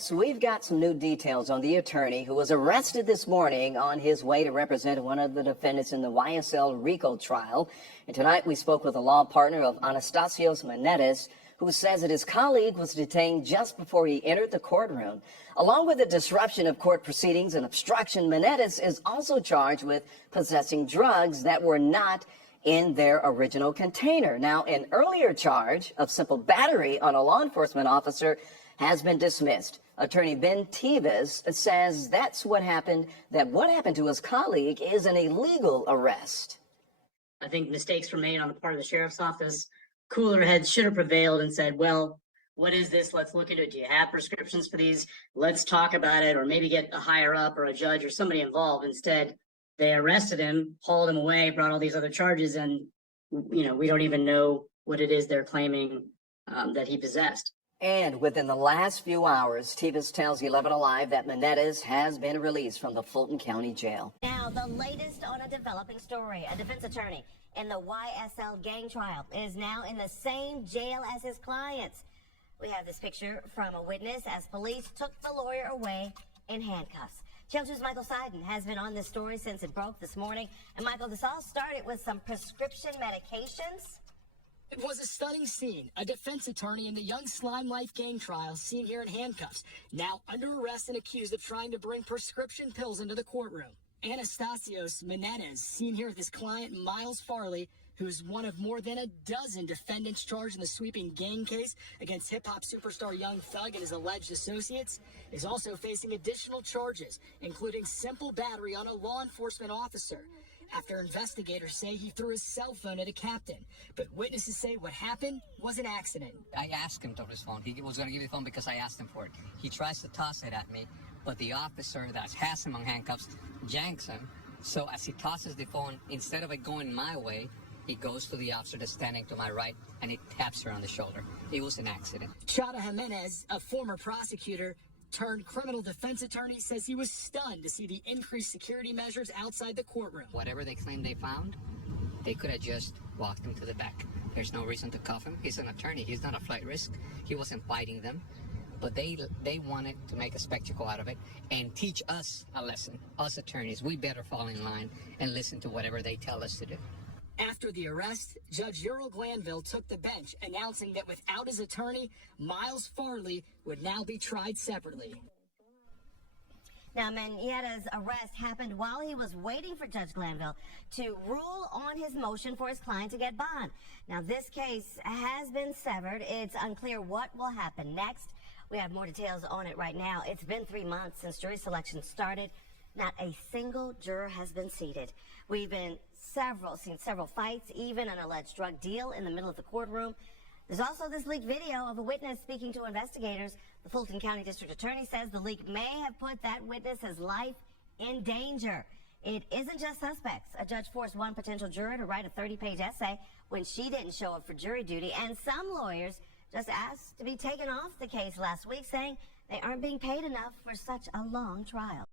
So we've got some new details on the attorney who was arrested this morning on his way to represent one of the defendants in the YSL RICO trial. And tonight we spoke with a law partner of Anastasios Manettas, who says that his colleague was detained just before he entered the courtroom. Along with the disruption of court proceedings and obstruction, Manettas is also charged with possessing drugs that were not in their original container. Now, an earlier charge of simple battery on a law enforcement officer has been dismissed. Attorney Ben Tevis says that's what happened to his colleague is an illegal arrest. I think mistakes were made on the part of the sheriff's office. Cooler heads should have prevailed and said, well, what is this? Let's look into it. Do you have prescriptions for these? Let's talk about it, or maybe get a higher up or a judge or somebody involved. Instead, they arrested him, hauled him away, brought all these other charges, and we don't even know what it is they're claiming that he possessed. And within the last few hours, Tevis tells 11 Alive that Manettas has been released from the Fulton County jail. Now, the latest on a developing story. A defense attorney in the YSL gang trial is now in the same jail as his clients. We have this picture from a witness as police took the lawyer away in handcuffs. Channel 2's Michael Seiden has been on this story since it broke this morning. And Michael, this all started with some prescription medications. It was a stunning scene. A defense attorney in the Young Slime Life gang trial seen here in handcuffs, now under arrest and accused of trying to bring prescription pills into the courtroom. Anastasios Manettas seen here with his client Miles Farley, who's one of more than a dozen defendants charged in the sweeping gang case against hip-hop superstar Young Thug and his alleged associates, is also facing additional charges, including simple battery on a law enforcement officer, after investigators say he threw his cell phone at a captain. But witnesses say what happened was an accident. I asked him to his phone. He was going to give me the phone because I asked him for it. He tries to toss it at me, but the officer that has him on handcuffs janks him. So as he tosses the phone, instead of it going my way, he goes to the officer that's standing to my right, and he taps her on the shoulder. It was an accident. Chada Jimenez, a former prosecutor turned criminal defense attorney, says he was stunned to see the increased security measures outside the courtroom. Whatever they claim they found, they could have just walked him to the back. There's no reason to cuff him. He's an attorney. He's not a flight risk. He wasn't fighting them. But they wanted to make a spectacle out of it and teach us a lesson. Us attorneys, we better fall in line and listen to whatever they tell us to do. After the arrest, Judge Ural Glanville took the bench, announcing that without his attorney, Miles Farley would now be tried separately. Now, Manetta's arrest happened while he was waiting for Judge Glanville to rule on his motion for his client to get bond. Now, this case has been severed. It's unclear what will happen next. We have more details on it right now. It's been 3 months since jury selection started. Not a single juror has been seated. We've seen several fights, even an alleged drug deal in the middle of the courtroom. There's also this leaked video of a witness speaking to investigators. The Fulton County District Attorney says the leak may have put that witness's life in danger. It isn't just suspects. A judge forced one potential juror to write a 30-page essay when she didn't show up for jury duty, and some lawyers just asked to be taken off the case last week, saying they aren't being paid enough for such a long trial.